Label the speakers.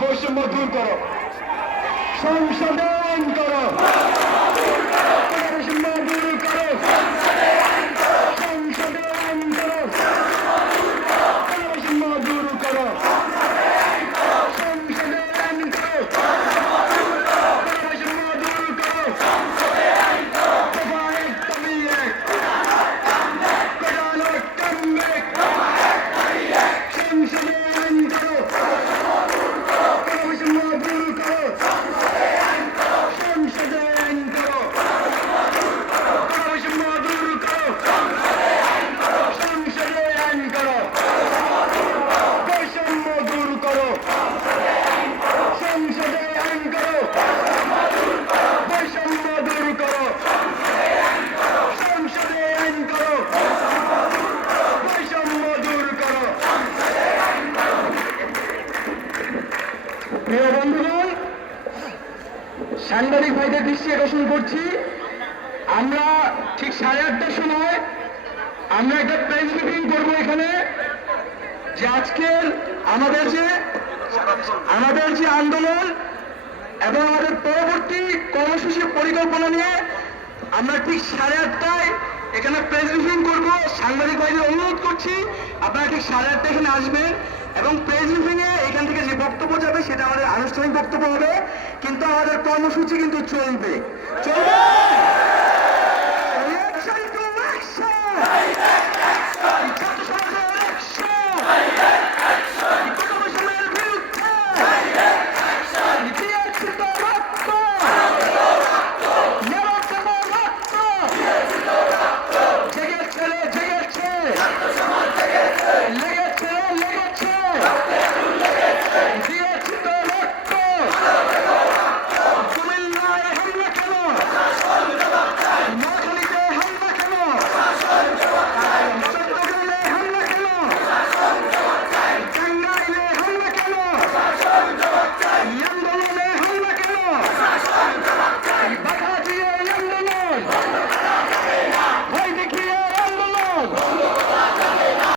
Speaker 1: বৈষম্য দূর করো। সংশোধন করো। প্রিয় বন্ধুগণ, সাংবাদিক ভাইদের দৃষ্টি আকর্ষণ করছি। আমরা ঠিক সাড়ে আটটার সময় আমরা একটা প্রেস মিটিং করব এখানে, যে আজকের আমাদের যে আমাদের যে আন্দোলন এবং আমাদের পরবর্তী কর্মসূচির পরিকল্পনা নিয়ে আমরা ঠিক সাড়ে আটটায় এখানে প্রেস মিটিং করব। সাংবাদিক ভাইদের অনুরোধ করছি, আপনারা ঠিক সাড়ে আটটায় এখানে আসবেন এবং প্রেস ব্রিফিংয়ে বক্তব্য যাবে সেটা আমাদের আনুষ্ঠানিক বক্তব্য হবে কিন্তু আমাদের কর্মসূচি কিন্তু চলবে চলবে!